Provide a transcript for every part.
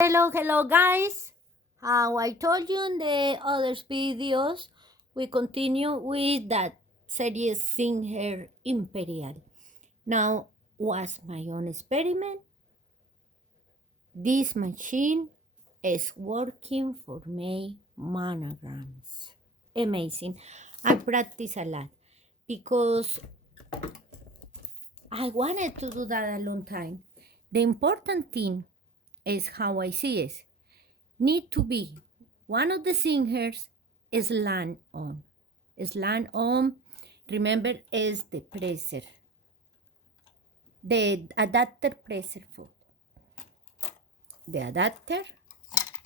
Hello guys. How I told you in the other videos, we continue with that series Singer Imperial. Now was my own experiment. This machine is working for my monograms. Amazing. I practice a lot because I wanted to do that a long time. The important thing is how I see it. Need to be one of the singers is SLANT on. SLANT on, remember, is the presser, the adapter presser foot. The adapter,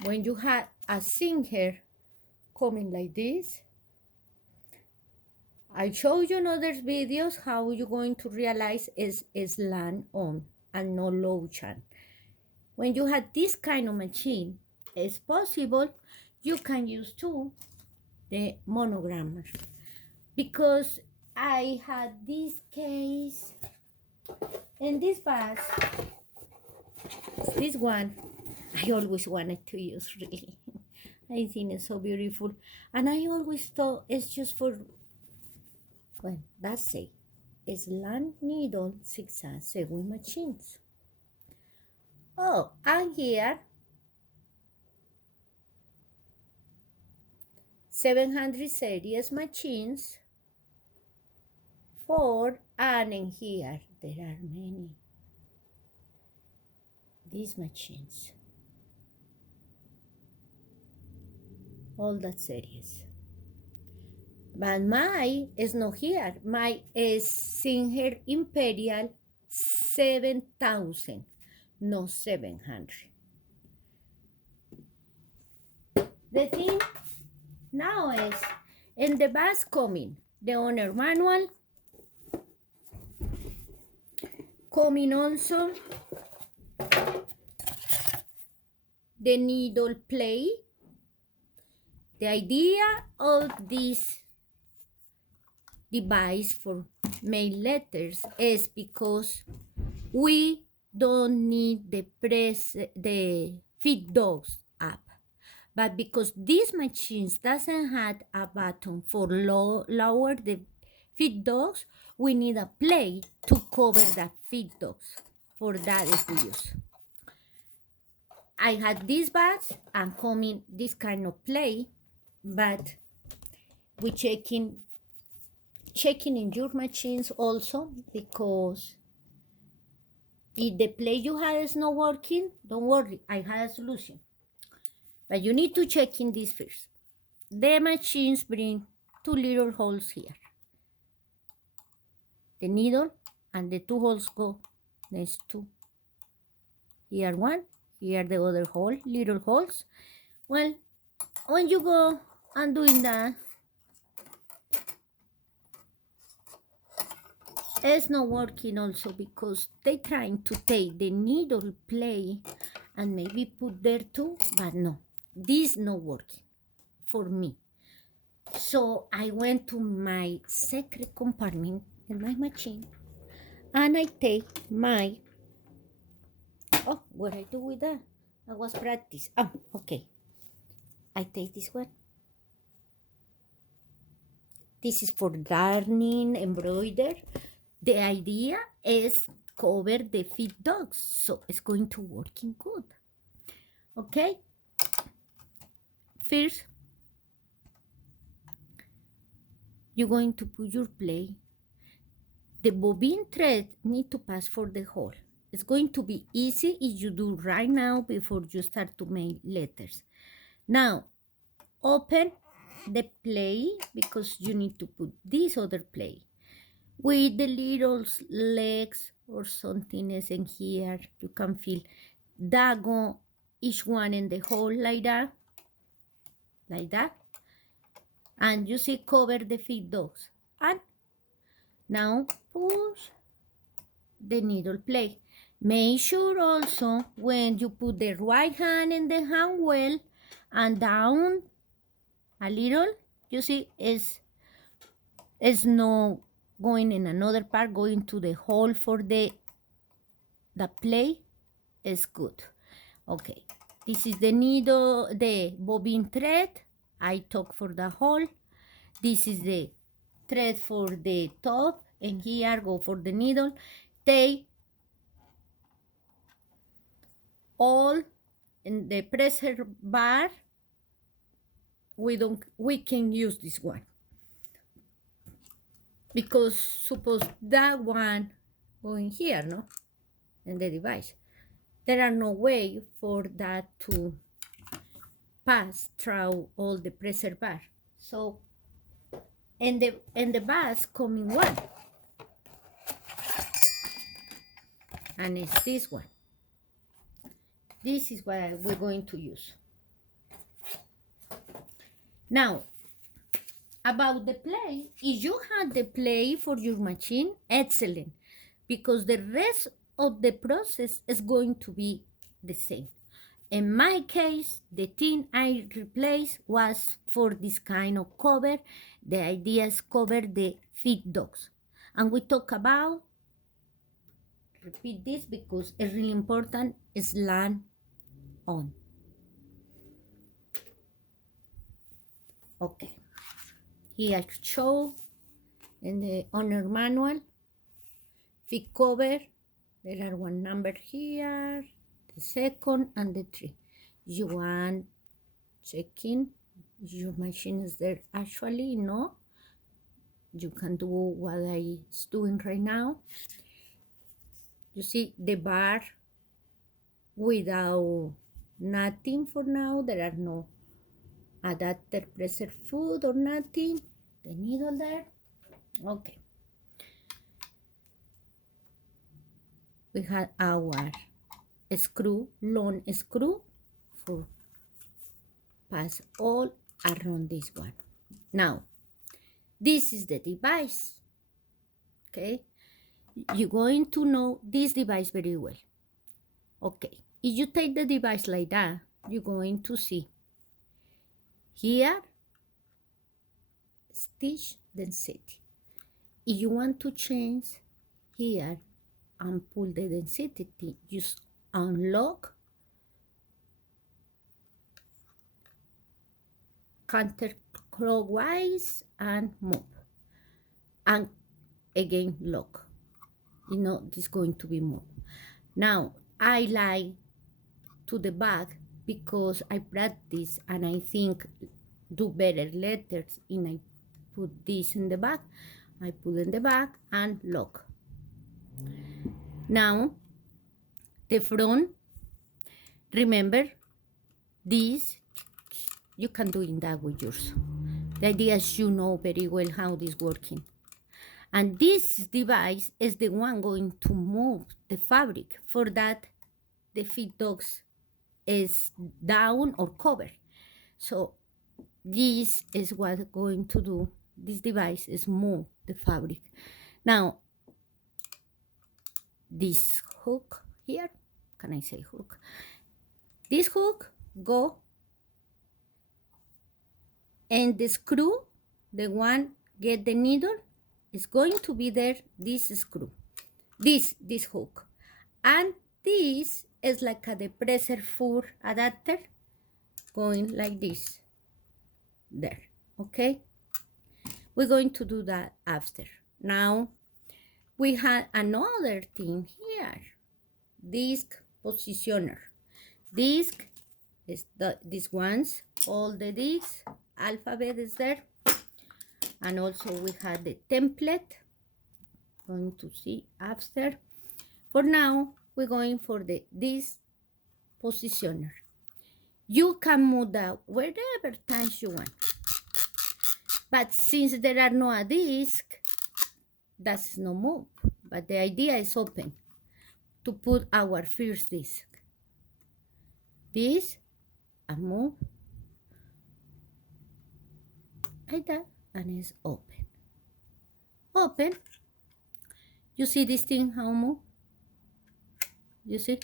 when you have a singer coming like this, I showed you in other videos how you're going to realize is SLANT on and no low chant. When you have this kind of machine, it's possible you can use too the monogrammer, because I had this case and this bag, this one I always wanted to use, really. I think it's so beautiful, and I always thought it's just for, well, that's it. It's SLANT needle zigzag sewing machines. Oh, and here 700 series machines for, and in here there are many these machines, all that series. But my is not here. My is Singer Imperial 7000, no 700. The thing now is, in the bus coming, the owner manual, coming also the needle play. The idea of this device for mail letters is because we don't need the feed dogs app, but because these machines doesn't have a button for lower the feed dogs, we need a play to cover the feed dogs. For that is we use. I had these bags and coming this kind of play, but we checking in your machines also, because if the play you had is not working, don't worry, I have a solution. But you need to check in this first. The machines bring two little holes here. The needle and the two holes go next to. Here one, here the other hole, little holes. Well, when you go and doing that, it's not working also because they trying to take the needle play and maybe put there too, but no, this not working for me. So I went to my secret compartment in my machine and I take my, oh, what I do with that? I was practice. Oh, okay. I take this one. This is for darning, embroider. The idea is cover the feed dogs, so it's going to working good. Okay. First, you're going to put your play. The bobbin thread need to pass for the hole. It's going to be easy if you do right now before you start to make letters. Now, open the play because you need to put this other play with the little legs or something is in here. You can feel that go each one in the hole like that, and you see cover the feed dogs. And now push the needle play. Make sure also when you put the right hand in the hand well and down a little, you see it's not going in another part, going to the hole for the play is good. Okay, This is the needle, the bobbin thread. I took for the hole. This is the thread for the top, and here go for the needle. Take all in the pressure bar. We can use this one because suppose that one going here, no, in the device. There are no way for that to pass through all the pressure bar. So, and the bus coming one, and it's this one. This is what we're going to use. Now, about the play, if you have the play for your machine, excellent, because the rest of the process is going to be the same. In my case, the thing I replaced was for this kind of cover. The idea is cover the feed dogs. And we talk about, repeat this because it's really important, SLANT on. Okay. Here I show in the owner manual, feed cover. There are one number here, the second and the 3. You want checking your machine is there actually, no, you can do what I is doing right now. You see the bar without nothing for now. There are no adapter pressure foot or nothing. The needle there. Okay. We have our screw, long screw for pass all around this one. Now, this is the device. Okay. You're going to know this device very well. Okay. If you take the device like that, you're going to see here stitch density. If you want to change here and pull the density, just unlock, counterclockwise and move, and again lock. You know, this is going to be moved. Now, I like to the back because I practice and I think do better letters, and I put this in the back. I put in the back and lock. Now, the front, remember this, you can do in that with yours. The idea is you know very well how this is working. And this device is the one going to move the fabric. For that, the feed dogs is down or covered. So this is what going to do. This device is move the fabric. Now, this hook here, can I say hook? This hook go, and the screw, the one get the needle, is going to be there, this screw, this hook. And this is like a depressor foot adapter going like this, there, okay? We're going to do that after. Now, we have another thing here, disc positioner. Disc is these ones, all the discs, alphabet is there. And also we have the template, going to see after. For now, we're going for this positioner. You can move that wherever times you want. But since there are no disc, that's no move. But the idea is open to put our first disc. This and move like that, and it's open. Open. You see this thing how move? You see?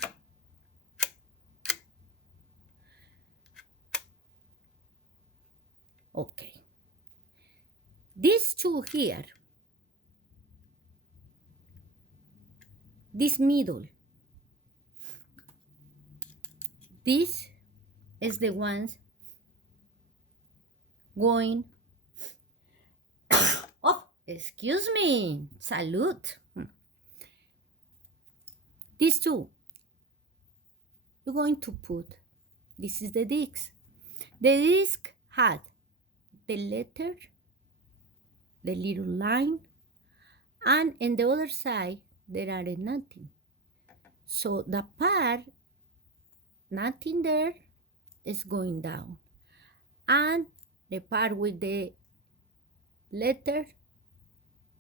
Okay. These two here, this middle, this is the ones going, oh, excuse me, salute. These two, you're going to put, this is the disc. The disc had the letter, the little line, and in the other side, there are nothing. So the part, nothing there, is going down. And the part with the letter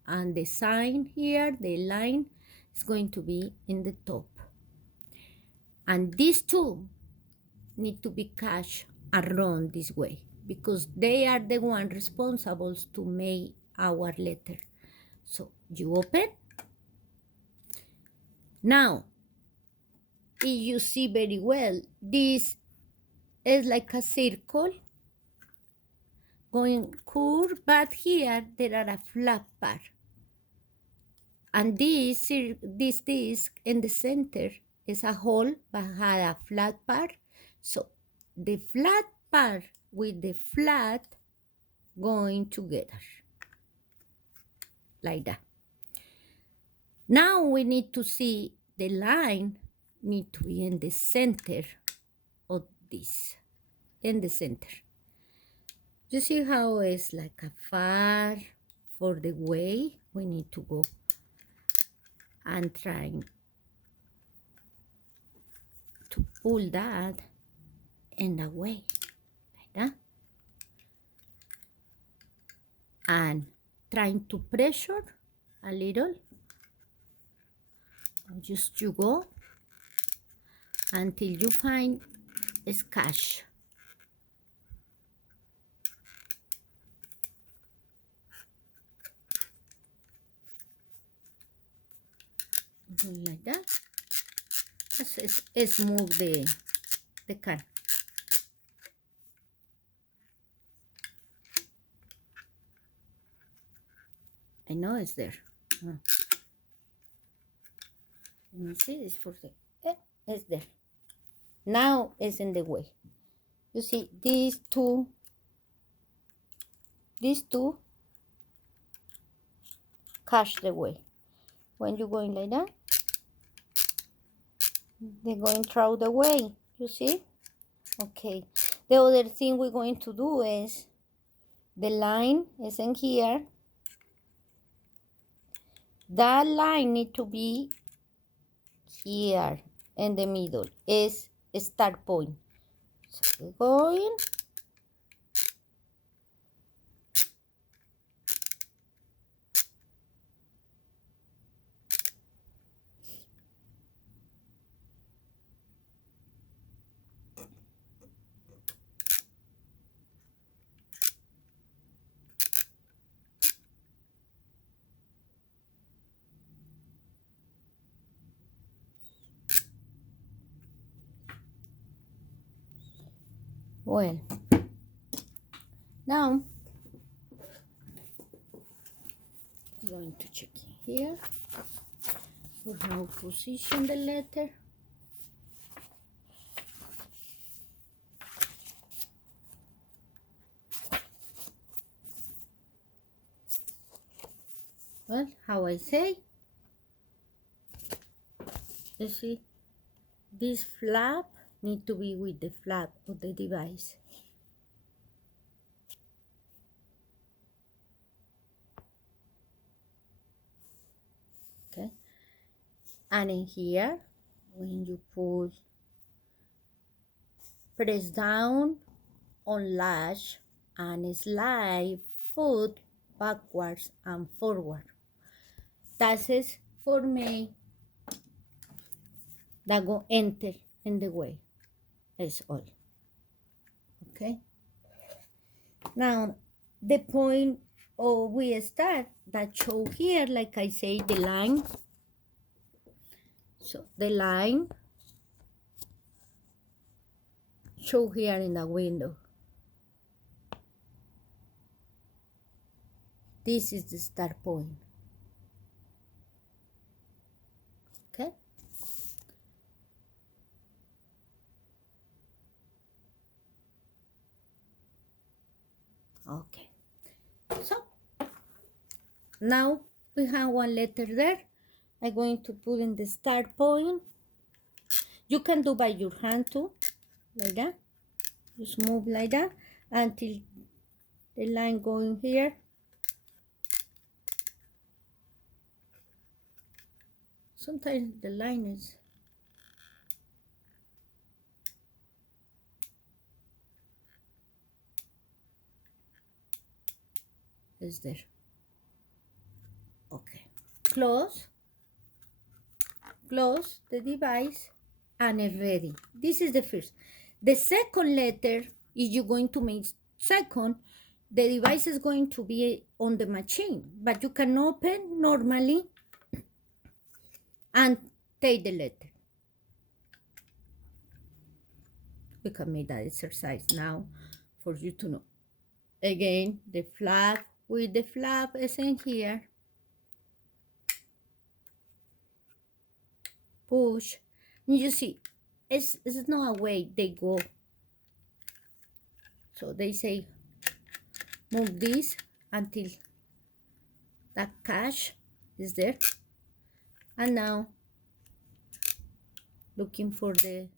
and the sign here, the line, is going to be in the top. And these two need to be cached around this way because they are the ones responsible to make our letter. So you open. Now, if you see very well, this is like a circle going curve, but here there are a flat part. And this disc in the center is a hole but had a flat part. So the flat part with the flat going together like that. Now we need to see the line need to be in the center of this, in the center. You see how it's like a far for the way we need to go and trying to pull that in the way like that, and trying to pressure a little. Just you go until you find a catch. Like that. Let's move the can. I know it's there. Let me see, it's for the, it's there. Now it's in the way. You see these two catch the way. When you're going like that, they're going through the way, you see? Okay, the other thing we're going to do is, the line is in here. That line need to be here in the middle, is a start point. So we're going. Well, now we're going to check here for how to position the letter. Well, how I say, you see, this flap need to be with the flap of the device. Okay, and in here, when you press down on latch and slide foot backwards and forward. That is for me that go enter in the way. That's all. Okay. Now the point we start that show here, like I say, the line. So the line show here in the window. This is the start point. Okay. Okay. So now we have one letter there. I'm going to put in the start point. You can do by your hand too, like that. Just move like that until the line going here. Sometimes the line is there. Okay. Close the device and it's ready. This is the first. The second letter is you're going to make second. The device is going to be on the machine, but you can open normally and take the letter. We can make that exercise now for you to know. Again, the flap with the flap is in here. Push. You see, it's not a way they go. So they say move this until that cache is there. And now looking for the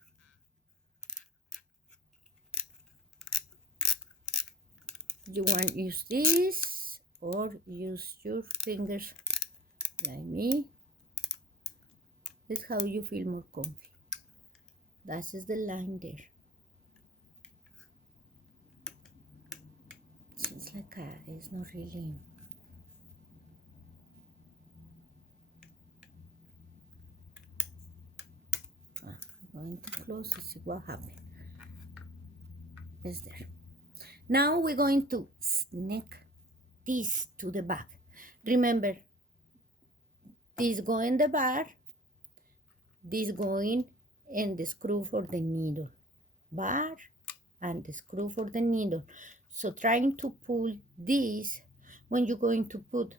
you want to use this or use your fingers like me. That's how you feel more comfy. That is the line there. Seems like it's not really. I'm going to close to see what happens. It's there. Now we're going to snake this to the back. Remember, this go in the bar, this going in the screw for the needle. Bar and the screw for the needle. So trying to pull this when you're going to put,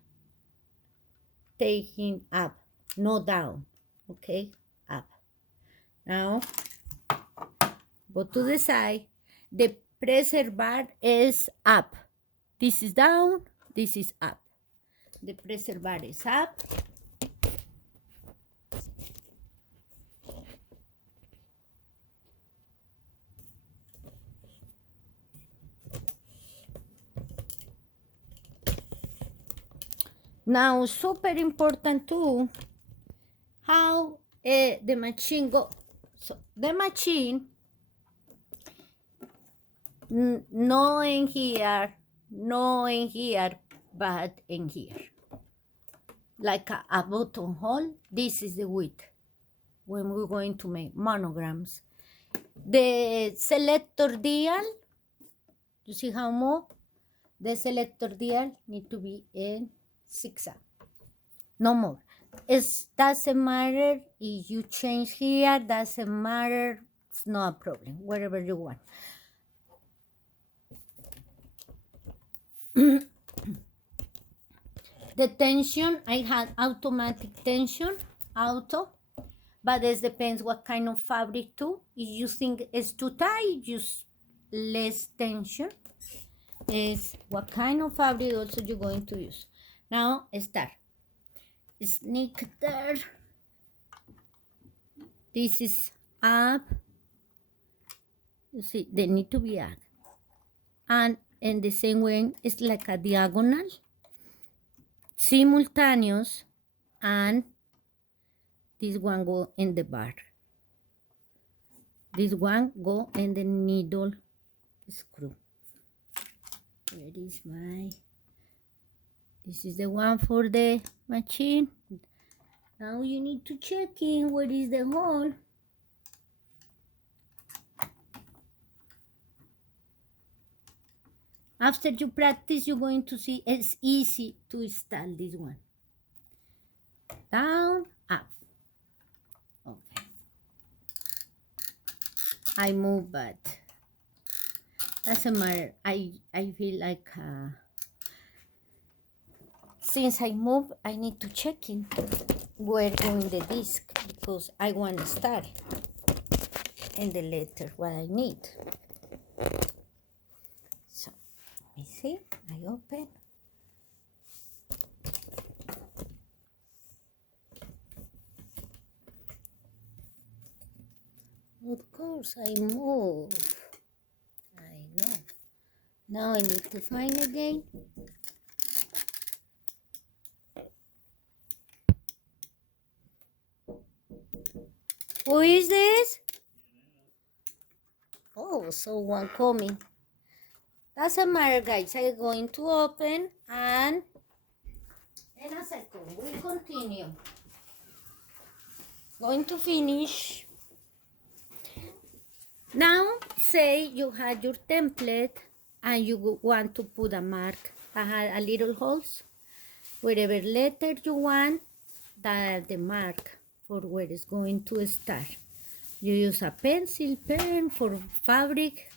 taking up, not down, okay, up. Now, go to the side. The pressure bar is up. This is down, this is up. The pressure bar is up. Now, super important too, how the machine go. So the machine, no in here, but in here. Like a buttonhole, this is the width when we're going to make monograms. The selector dial, you see how more? The selector dial need to be in 6A, no more. It doesn't matter if you change here, doesn't matter, it's not a problem, wherever you want. The tension, I had automatic tension, auto, but it depends what kind of fabric too. If you think it's too tight, use less tension. Is what kind of fabric also you're going to use. Now start. Selector. This is up. You see, they need to be up. And in the same way, it's like a diagonal, simultaneous, and this one go in the bar. This one go in the needle screw. Where is my, this is the one for the machine. Now you need to check in where is the hole. After you practice, you're going to see it's easy to install this one. Down, up. Okay. I move, but doesn't matter. I feel like since I move, I need to check in where going the disc because I want to start in the letter what I need. So let me see. I open. Of course, I move. I know. Now I need to find again. Who is this? Oh, someone coming. Doesn't matter, guys. I'm going to open and in a second we continue. Going to finish. Now, say you had your template and you want to put a mark that had a little holes. Wherever letter you want, that's the mark for where it's going to start. You use a pencil, pen for fabric,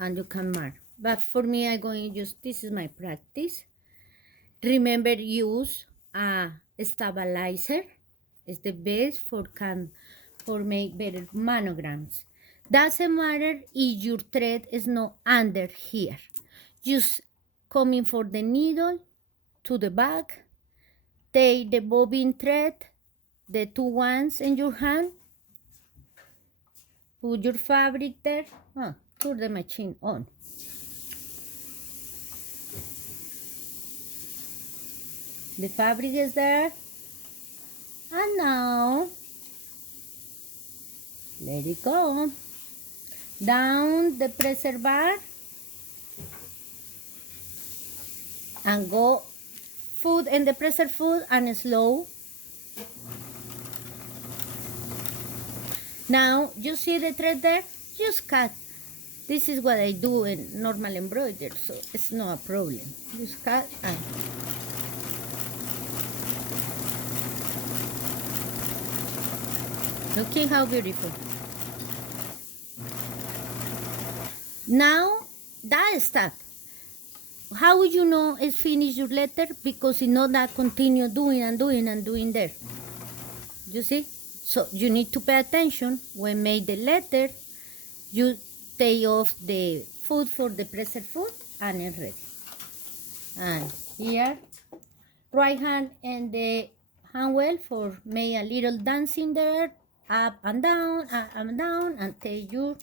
and you can mark. But for me, I'm going to use, this is my practice. Remember, use a stabilizer. It's the best for make better monograms. Doesn't matter if your thread is not under here. Just coming for the needle to the back, take the bobbin thread, the two ones in your hand, put your fabric there, turn the machine on. The fabric is there, and now let it go. Down the presser bar and go foot in the presser foot and slow. Now you see the thread there? Just cut. This is what I do in normal embroidery, so it's not a problem. Just cut and look how beautiful. Now that stop. How would you know it's finished your letter? Because you know that continue doing and doing and doing there. You see? So you need to pay attention when make the letter. You take off the foot for the presser foot and it's ready. And here, right hand and the hand well for make a little dancing there, up and down, and take your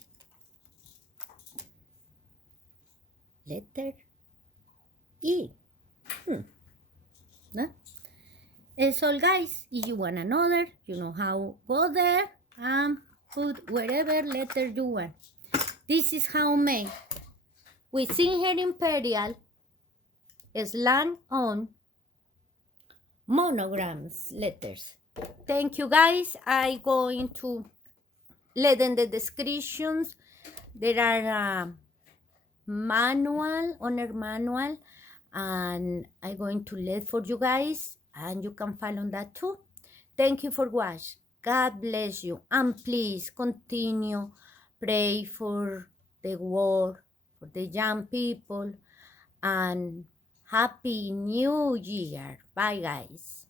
letter E. No? That's all, guys. If you want another, you know how, go there and put wherever letter you want. This is how made with Singer Imperial SLANT on monograms letters. Thank you, guys. I'm going to let in the descriptions. There are manual, owner manual, and I'm going to let for you guys, and you can follow that too. Thank you for watching. God bless you, and please continue pray for the world, for the young people, and Happy New Year. Bye, guys.